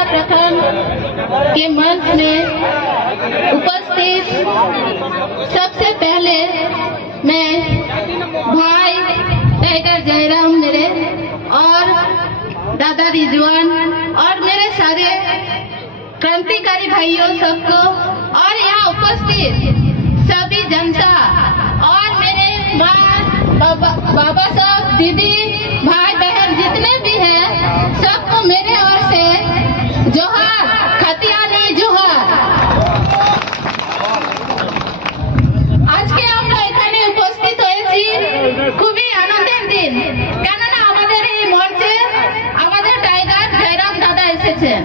जयरामदा प्रखंड के मंच में उपस्थित सबसे पहले मैं भाई टाइगर जयराम मेरे और दादा रिजवान और मेरे सारे क्रांतिकारी भाइयों सबको और यहाँ उपस्थित सभी जनता और मेरे माँ बाबा साहब दीदी भाई बहन जितने भी हैं सबको मेरे ओर से जोहार खतियानी जोहार। আজকে আমরা এখানে উপস্থিত হয়েছি খুবই আনন্দের দিন, কেননা আমাদের এই মঞ্চে আমাদের টাইগার জয়রাম দাদা এসেছেন।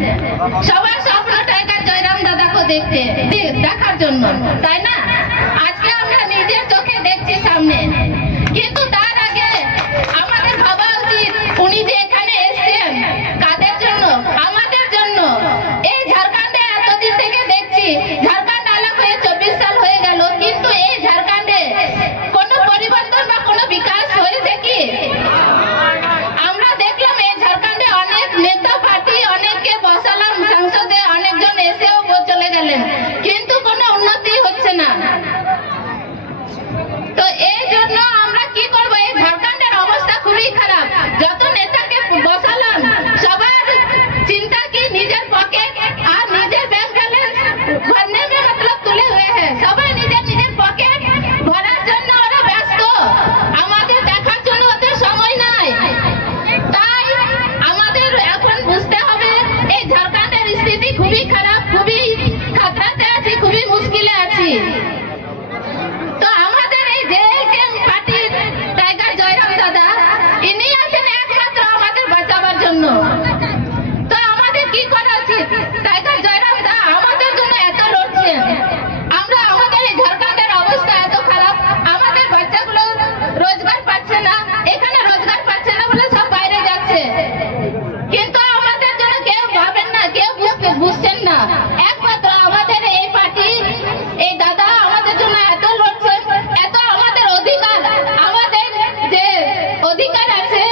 সবার স্বপ্ন টাইগার জয়রাম দাদাকে দেখার জন্য, তাই না? আজকে আমরা নিজের চোখে দেখছি সামনে, কিন্তু তার আগে আমাদের ভাবা উচিত উনি যে এখানে এসেছেন কাদের জন্য? আমাদের জন্য। এই ঝাড়খণ্ডে এতদিন থেকে দেখছি ঝাড়খণ্ড আলাদা হয়ে 24 সাল হয়ে গেল, কিন্তু এই ঝাড়খণ্ডে কোনো পরিবর্তন বা কোনো বিকাশ হয়েছে কি? আমরা দেখলাম এই ঝাড়খণ্ডে অনেক নেতা পার্টি অনেককে বসালাম সংসদে, অনেকজন এসেও চলে গেলেন, কিন্তু কোনো উন্নতি হচ্ছে না। তো এই জন্য আমরা কি করব? এই ঝাড়খণ্ডের অবস্থা খুবই খারাপ। যত নেতাকে বসালাম সবার চিন্তা কি নিজের পকেট আর নিজের ব্যাংক ব্যালেন্স ভরনে में मतलब তুলে हुए हैं। সবাই নিজের নিজের পকেট ভরার জন্য ওরা ব্যস্ত, আমাদের দেখার জন্য ওদের সময় নাই। তাই আমাদের এখন বুঝতে হবে এই ঝাড়খণ্ডের স্থিতি খুবই খারাপ, খুবই খাতরাতে আছি, খুবই মুশকিলে আছি। তো আমাদের এই জেএলকেএম পার্টির টাইগার জয়রাম দাদা ইনি আছেন একমাত্র আমাদের বাঁচাবার জন্য। তো আমাদের কি করা উচিত? টাইগার জয়রাম দা আমাদের জন্য এত লড়ছেন, আমরা আমাদের এই ঝাড়খণ্ডের অবস্থা এত খারাপ, আমাদের বাচ্চাগুলো রোজগার পাচ্ছে না, এখানে রোজগার পাচ্ছে না বলে সব বাইরে যাচ্ছে, কিন্তু আমাদের জন্য কেউ ভাবেন না, কেউ বুঝছেন না। একমাত্র আমাদের এই পার্টি এই দাদা আমাদের জন্য এত লড়ছেন, এত আমাদের অধিকার, আমাদের যে অধিকার আছে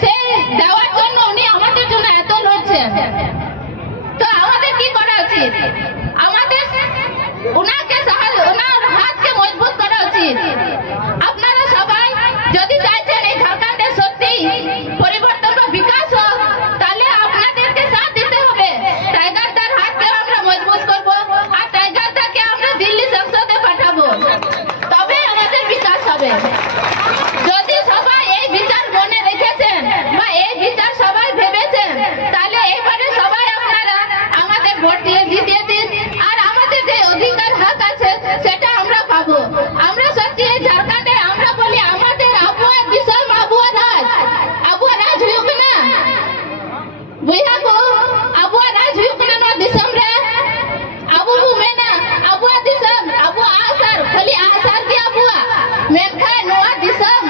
সে দেওয়ার জন্য উনি আমাদের জন্য এত লড়ছেন। তো আমাদের কি করা উচিত? আমাদের ওনাকে ওনার হাতকে মজবুত করা উচিত। আপনারা সবাই যদি চাইছেন এই ঝাড়খণ্ডে সত্যি পরিবর্তন বা বিকাশ হোক, তাহলে আপনাদেরকে সাথ দিতে হবে। টাইগার দার হাতকে আমরা মজবুত করব আর টাইগার দাকে আমরা দিল্লি সংসদে পাঠাবো, তবে আমাদের বিকাশ হবে। যদি সবাই এই বিচার মনে রেখেছেন বা এই বিচার সবাই ভেবেছেন, তাহলে এবারে সবাই আপনারা আমাদের ভোট দিয়ে জিতিয়ে দিন, আর আমাদের যে অধিকার হাত আছে সেটা আমরা পাবো। আমরা সত্যি এই ঝাড়খণ্ডে আমরা বলি আমাদের আবুয়া দিশম আবুয়া রাজ হুক না বুয়া को আবুয়া রাজ হুক না নো দিশম রে আবু মেনা আবুয়া দিশম আবু আসার খালি আসার কি আবুয়া মেনখা নোয়া দিশম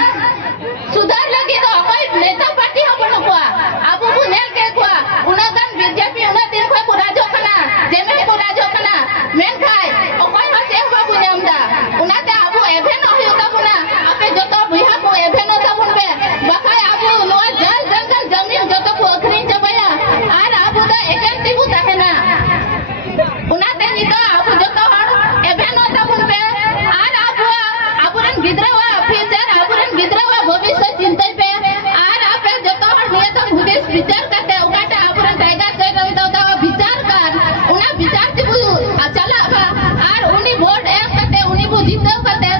সুধার লাগি তো অকয় নেতা পার্টি হবো নকুয়া আবু নেল কে কুয়া উনাগান বিজেপি উনা দিন খয় পুরাজো খানা যেমে পুরাজো খানা মেনখাই অকয় হচ্ছে বাবু নেমদা উনাতে আবু এভেন হইও তাবুনা আপে যত বুয়া কো এভেন তাবুনবে বাকাই আবু নোয়া জল জঙ্গল জমিন যত কো অখরিন চাবায়া আর আবু দা একেন দিবু তাহেনা উনাতে নিতো আবু যত হর এভেন তাবুনবে আর আবুরেন গিদ্রাওয়া ফিউচার আবুরেন গিদ্রাওয়া ভবিষ্যৎ চিন্তাই পে আর আপে যত হর নিয়তম হুদিস বিচার করতে উনাটা আবুরেন টাইগার জয়রাম দাদা বিচার কর উনা বিচার দিবু চালাবা আর উনি ভোট এম করতে উনি বু জিতও করতে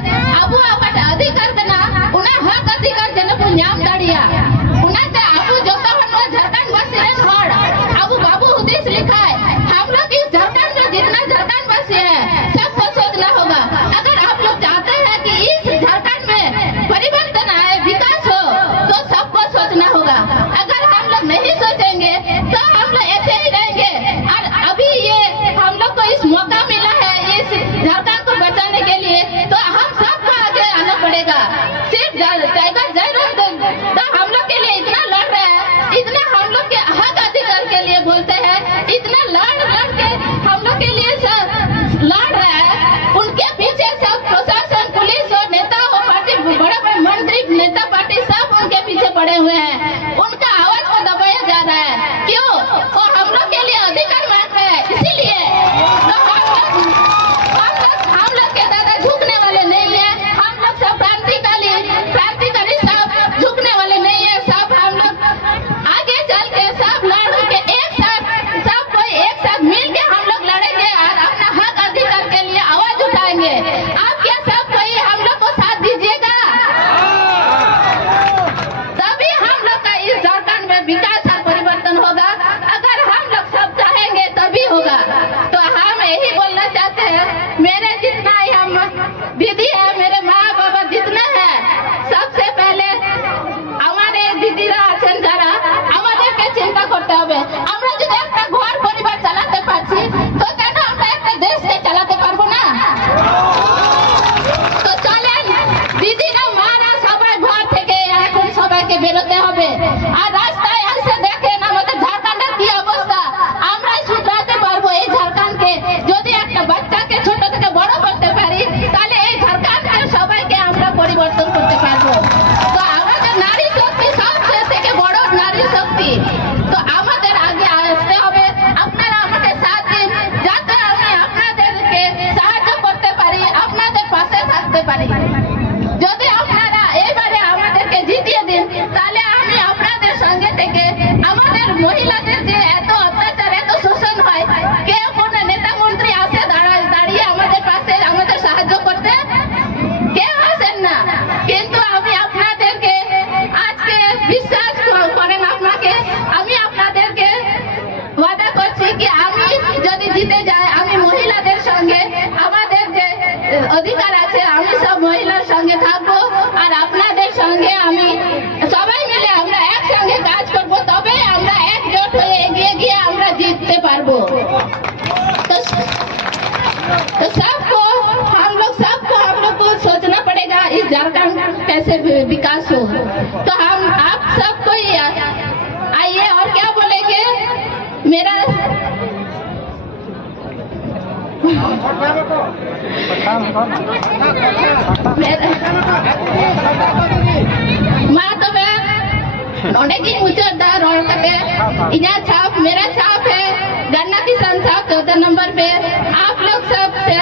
আবু আপাটা अधिकार দেনা উনা হক अधिकार জেনে বু নাম দাঁড়িয়া উনাতে আবু যত হর নো ঝাড়খণ্ড বাসী হর আবু बाबू हुदिस लिखा है। हम लोग इस झारखंड में जितना झारखंड वासी है सबको सोचना होगा। अगर आप लोग चाहते हैं कि इस झारखंड में परिवर्तन आए, विकास हो, तो सबको सोचना होगा। अगर हम लोग नहीं सोचेंगे तो हम लोग ऐसे ही रहेंगे। और अभी ये हम लोग को इस मौका मिला है इस झारखंड को बचाने के लिए, तो हम सबको आगे आना पड़ेगा। सिर्फ टाइगर जयराम तो हम लोग के लिए इतना लड़ रहे हैं, इतना हम लोग के हक अधिकार के लिए बोलते हैं, इतना लड़ के हम लोग के लिए लड़ रहा है। उनके पीछे सब प्रशासन, पुलिस और नेता और पार्टी बड़े बड़े मंत्री, नेता पार्टी सब उनके पीछे पड़े हुए हैं। उनका হবে। আমরা যদি একটা ঘর পরিবার চালাতে পারছি, তো কেন আমরা একটা দেশকে চালাতে পারবো না? তো চলেন দিদিরা, মারা, সবাই ঘর থেকে এখন সবাইকে বেরোতে হবে। আর রাস্তায় এসে দেখেন আমাদের ঝাড়খণ্ডের কি অবস্থা। আমরাই শুধরাতে পারবো এই ঝাড়খণ্ডকে। যদি একটা বাচ্চাকে ছোট থেকে বড় করতে পারি, তাহলে এই ঝাড়খণ্ডের সবাইকে আমরা পরিবর্তন করতে পারবো। তো আমাদের নারী শক্তি সবচেয়ে থেকে বড় নারী শক্তি। তো আমাদের আগে আসতে হবে। আপনারা আমাকে সাথ দিন, যাতে আমি আপনাদেরকে সাহায্য করতে পারি, আপনাদের পাশে থাকতে পারি। যদি আপনারা এবারে আমাদেরকে জিতিয়ে দিন, তাহলে আমি আপনাদের সঙ্গে থেকে আমাদের মহিলাদের যে এত অত্যাচার, এত শোষণ হয়, কেউ কোনো নেতা মন্ত্রী আসে দাঁড়িয়ে আমাদের পাশে আমাদের সাহায্য করতে? কেউ আসেন না। কিন্তু আমি আপনাদেরকে আজকে বিশ্বাস করেন আপনাকে, আমি আপনাদেরকে ওয়াদা করছি কি আমি যদি জিতে যাই, আমি মহিলাদের সঙ্গে আমাদের যে অধিকার আছে আমি সব মহিলার সঙ্গে থাকবো। আর আপনাদের সঙ্গে আমি সবাই মিলে আমরা একসঙ্গে কাজ করব, তবে আমরা একজোট হয়ে এগিয়ে গিয়ে আমরা জিততে পারবো। तो सबको हम लोग को सोचना पड़ेगा इस झारखंड कैसे विकास हो। तो हम आप सबको आइए और क्या बोलेंगे। मेरा মা তবে অনেকদিন মুচড়দা রোড करते इना छाप मेरा छाप है गन्ना किसान साहब 14 नंबर पे। आप लोग सब से